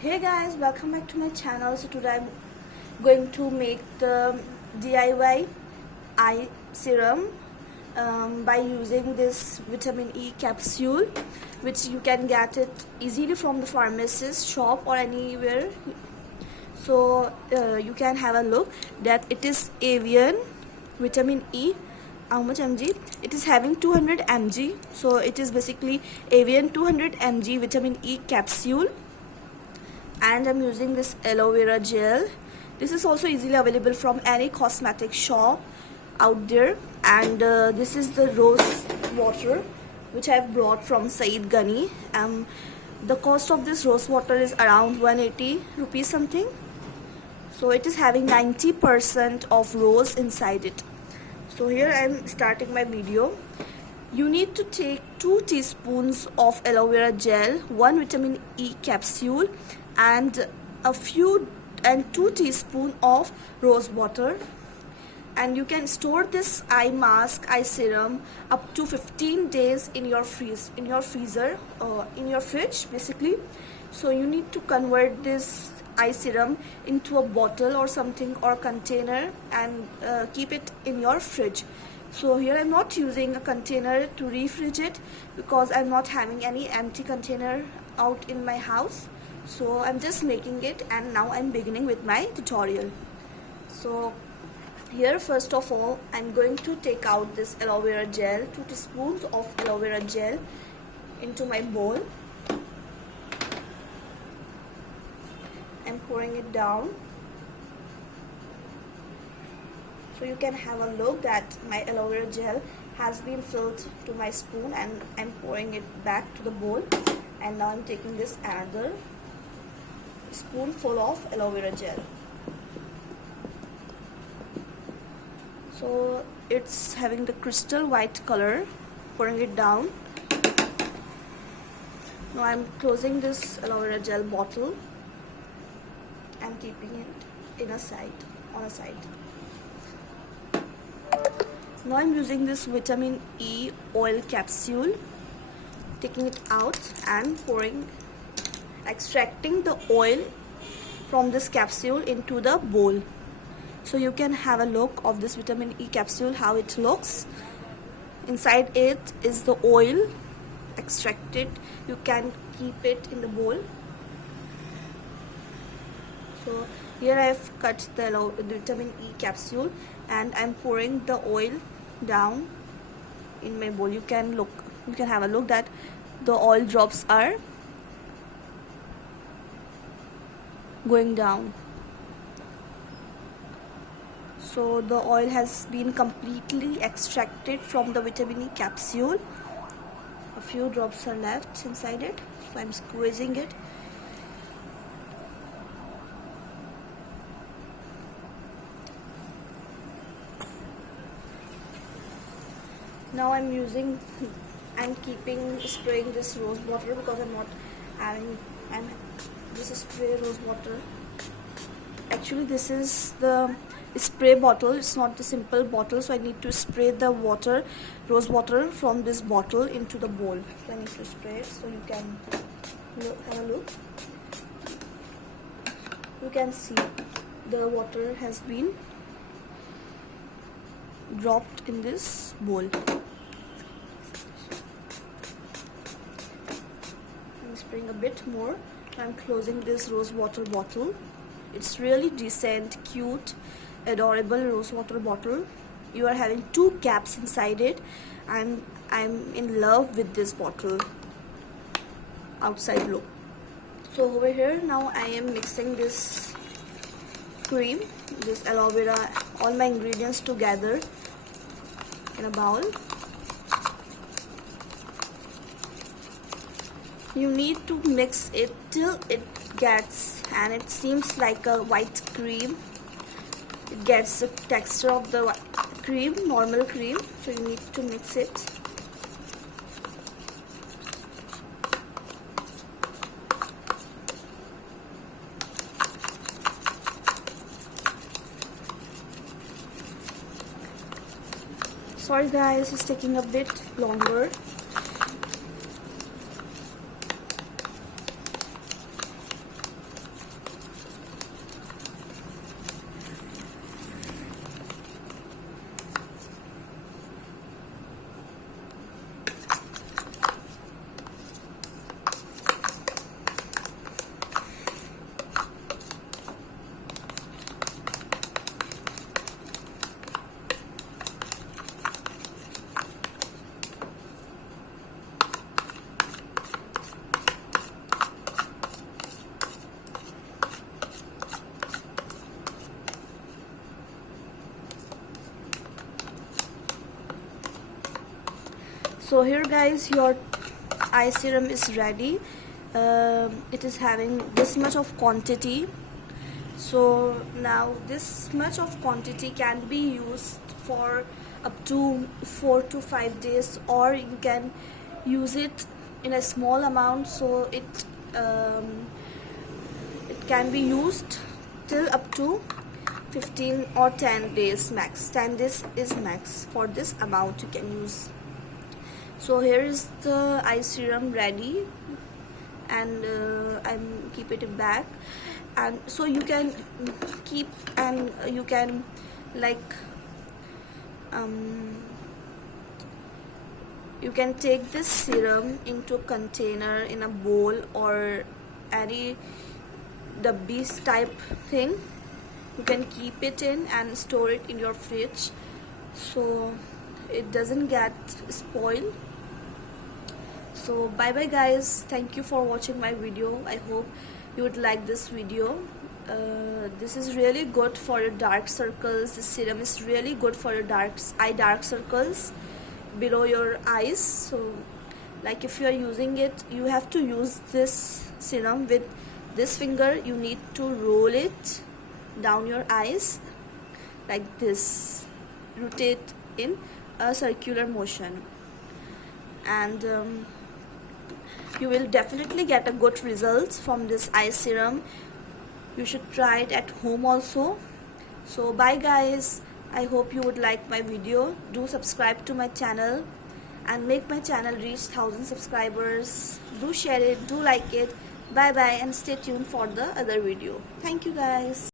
Hey guys, welcome back to my channel. So today I'm going to make the DIY eye serum by using this vitamin E capsule, which you can get it easily from the pharmacist shop or anywhere. So you can have a look that it is Avian vitamin E. How much mg? It is having 200 mg. So it is basically Avian 200 mg vitamin E capsule. And I'm using this aloe vera gel. This is also easily available from any cosmetic shop out there. And this is the rose water which I've brought from Saeed Ghani. The cost of this rose water is around 180 rupees something. So it is having 90% of rose inside it. So here I'm starting my video. You need to take 2 teaspoons of aloe vera gel, 1 vitamin E capsule, and 2 teaspoons of rose water. And you can store this eye mask, eye serum up to 15 days in your freezer, in your fridge basically. So you need to convert this eye serum into a bottle or something, or container, and keep it in your fridge. So here I'm not using a container to refridge it because I'm not having any empty container out in my house. So I'm just making it, and now I'm beginning with my tutorial. So here first of all I'm going to take out this aloe vera gel, 2 teaspoons of aloe vera gel into my bowl. I'm pouring it down. So you can have a look that my aloe vera gel has been filled to my spoon, and I'm pouring it back to the bowl. And now I'm taking this another spoonful of aloe vera gel. So it's having the crystal white color. Pouring it down. Now I'm closing this aloe vera gel bottle and keeping it on a side. Now I'm using this vitamin E oil capsule, taking it out and extracting the oil from this capsule into the bowl. So you can have a look of this vitamin E capsule, how it looks. Inside it is the oil extracted. You can keep it in the bowl. So here I have cut the vitamin E capsule, and I'm pouring the oil down in my bowl. You can have a look that the oil drops are going down. So the oil has been completely extracted from the vitamin E capsule. A few drops are left inside it, so I'm squeezing it. Now I'm spraying this rose water because I'm not having this is spray rose water. Actually this is the spray bottle, it's not the simple bottle, so I need to spray the rose water from this bottle into the bowl. So I need to spray it, so you can have a look. You can see the water has been dropped in this bowl. I'm spraying a bit more. I'm closing this rose water bottle. It's really decent, cute, adorable rose water bottle. You are having 2 caps inside it, and I'm in love with this bottle. Outside look. So over here now I am mixing this cream, this aloe vera, all my ingredients together in a bowl. You need to mix it till it gets, and it seems like a white cream. It gets the texture of the cream, normal cream. So you need to mix it. Sorry guys, it's taking a bit longer. So here guys, your eye serum is ready. It is having this much of quantity. So now this much of quantity can be used for up to 4 to 5 days, or you can use it in a small amount, so it can be used till up to 15 or 10 days max. 10 days is max for this amount you can use. So here is the eye serum ready, and I'm keep it back, and so you can keep, and you can like you can take this serum into a container, in a bowl, or any dabbies type thing. You can keep it in and store it in your fridge, so it doesn't get spoiled. So bye bye guys, thank you for watching my video. I hope you would like this video. This is really good for your dark circles. This serum is really good for your dark circles below your eyes. So like if you are using it, you have to use this serum with this finger. You need to roll it down your eyes like this, rotate in a circular motion, and you will definitely get a good results from this eye serum. You should try it at home also. So bye guys, I hope you would like my video. Do subscribe to my channel and make my channel reach 1000 subscribers. Do share it, do like it. Bye bye, and stay tuned for the other video. Thank you guys.